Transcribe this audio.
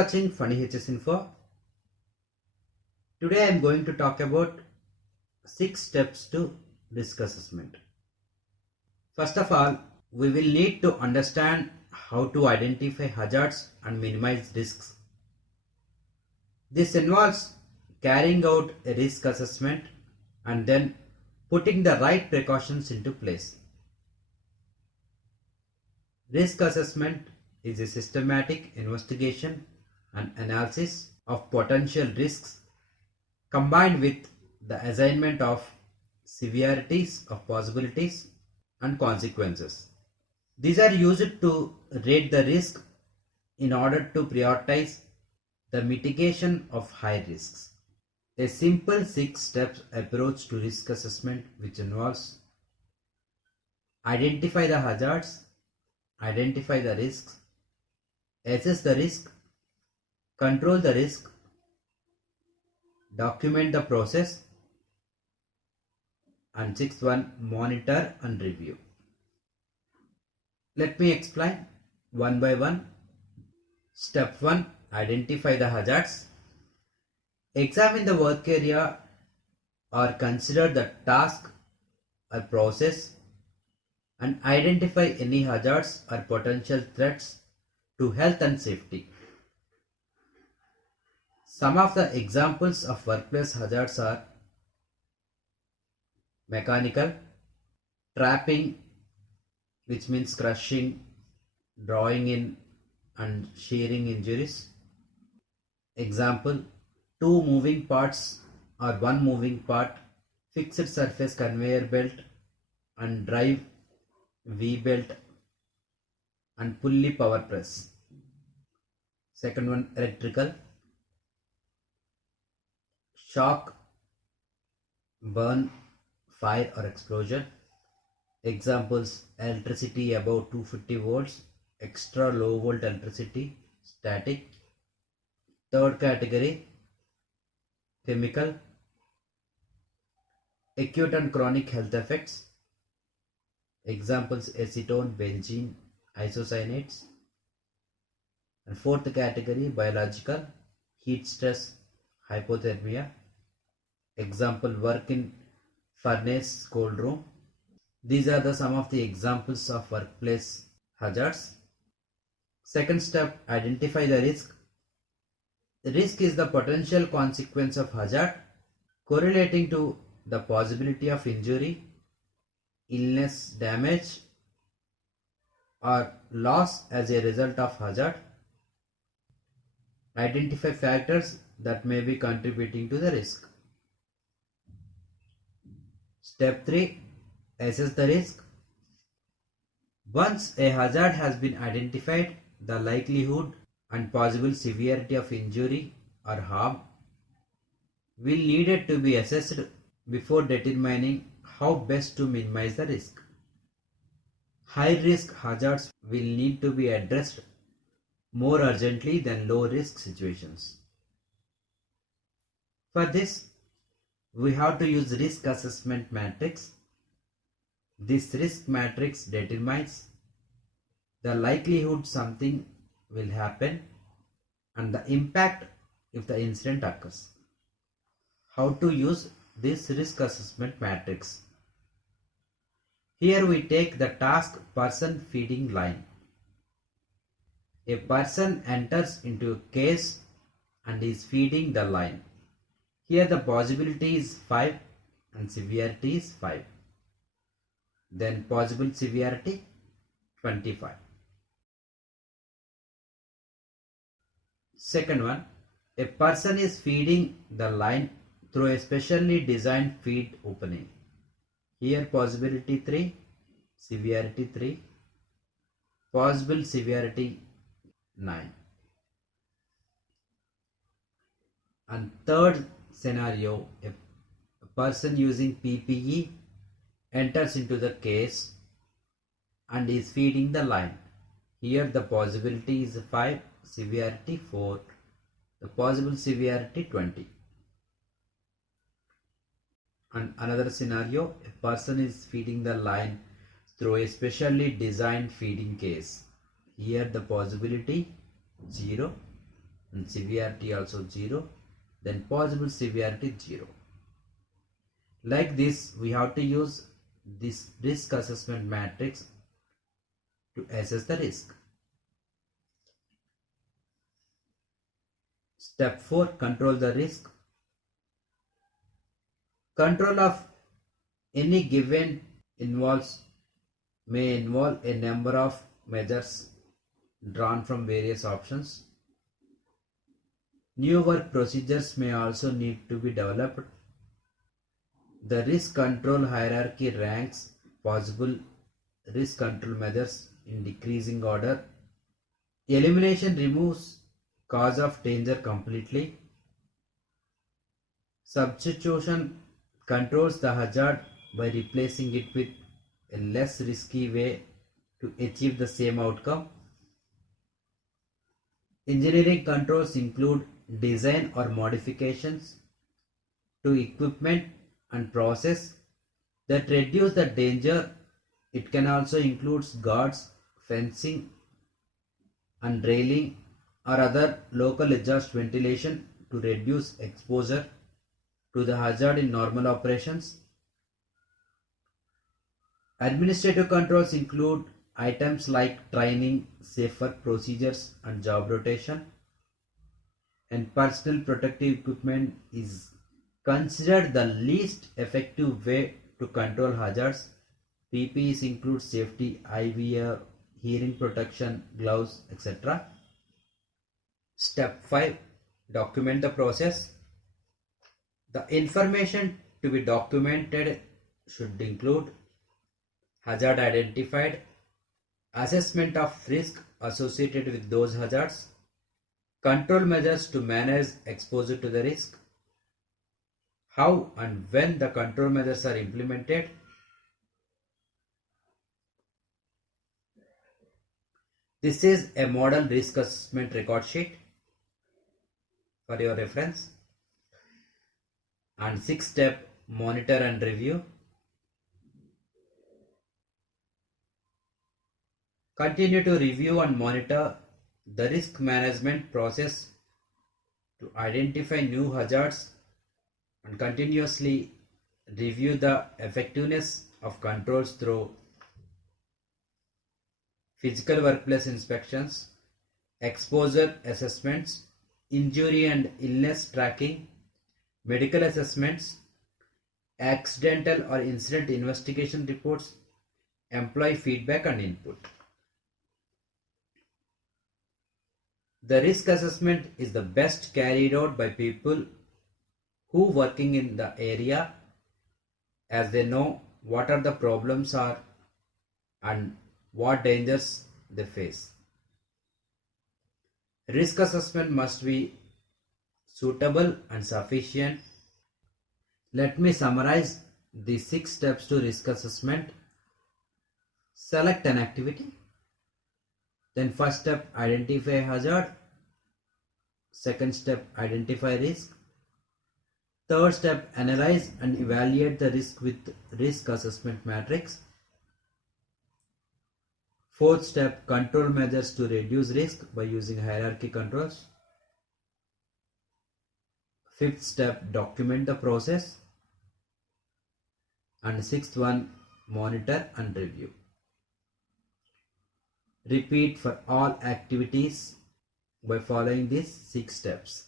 watching Funny HS Info. Today I am going to talk about 6 steps to risk assessment. First of all, we will need to understand how to identify hazards and minimize risks. This involves carrying out a risk assessment and then putting the right precautions into place. Risk assessment is a systematic investigation and analysis of potential risks combined with the assignment of severities of possibilities and consequences. These are used to rate the risk in order to prioritize the mitigation of high risks. A simple 6-step approach to risk assessment which involves identify the hazards, identify the risks, assess the risk, control the risk, document the process, and 6th one, monitor and review. Let me explain one by one. Step 1, identify the hazards. Examine the work area or consider the task or process and identify any hazards or potential threats to health and safety. Some of the examples of workplace hazards are mechanical, trapping, which means crushing, drawing in and shearing injuries. Example, 2 moving parts or 1 moving part, fixed surface conveyor belt and drive V-belt and pulley power press. Second one, electrical, shock, burn, fire or explosion. Examples, electricity above 250 volts, extra low volt electricity, static. Third category, chemical, acute and chronic health effects. Examples, acetone, benzene, isocyanates. And fourth category, biological, heat stress, hypothermia. Example, work in furnace, cold room. These are some of the examples of workplace hazards. Second step, identify the risk. The risk is the potential consequence of hazard correlating to the possibility of injury, illness, damage, or loss as a result of hazard. Identify factors that may be contributing to the risk. Step 3, assess the risk. Once a hazard has been identified, the likelihood and possible severity of injury or harm will needed to be assessed before determining how best to minimize the risk. High risk hazards will need to be addressed more urgently than low risk situations. For this, we have to use risk assessment matrix. This risk matrix determines the likelihood something will happen and the impact if the incident occurs. How to use this risk assessment matrix? Here we take the task person feeding line. A person enters into a case and is feeding the line. Here the possibility is 5 and severity is 5. Then possible severity 25. Second one, a person is feeding the line through a specially designed feed opening. Here possibility 3, severity 3, possible severity 9. And third scenario, a person using PPE enters into the case and is feeding the line. Here the possibility is 5, severity 4, the possible severity 20. And another scenario, a person is feeding the line through a specially designed feeding case. Here the possibility 0, and severity also 0, then possible severity 0. Like this, we have to use this risk assessment matrix to assess the risk. Step 4, control the risk. Control of any given may involve a number of measures drawn from various options. New work procedures may also need to be developed. The risk control hierarchy ranks possible risk control measures in decreasing order. Elimination removes cause of danger completely. Substitution controls the hazard by replacing it with a less risky way to achieve the same outcome. Engineering controls include design or modifications to equipment and process that reduce the danger. It can also include guards, fencing and railing or other local exhaust ventilation to reduce exposure to the hazard in normal operations. Administrative controls include items like training, safer procedures and job rotation. And personal protective equipment is considered the least effective way to control hazards. PPEs include safety, eyewear, hearing protection, gloves, etc. Step 5. Document the process. The information to be documented should include hazard identified, assessment of risk associated with those hazards, control measures to manage exposure to the risk, how and when the control measures are implemented, this is a model risk assessment record sheet for your reference. And 6th step, monitor and review. Continue to review and monitor the risk management process to identify new hazards and continuously review the effectiveness of controls through physical workplace inspections, exposure assessments, injury and illness tracking, medical assessments, accidental or incident investigation reports, employee feedback and input. The risk assessment is the best carried out by people who working in the area, as they know what are the problems are and what dangers they face. Risk assessment must be suitable and sufficient. Let me summarize the 6 steps to risk assessment. Select an activity. Then first step, identify hazard. Second step, identify risk. Third step, analyze and evaluate the risk with risk assessment matrix. Fourth step, control measures to reduce risk by using hierarchy controls. Fifth step, document the process. And sixth one, monitor and review. Repeat for all activities by following these 6 steps.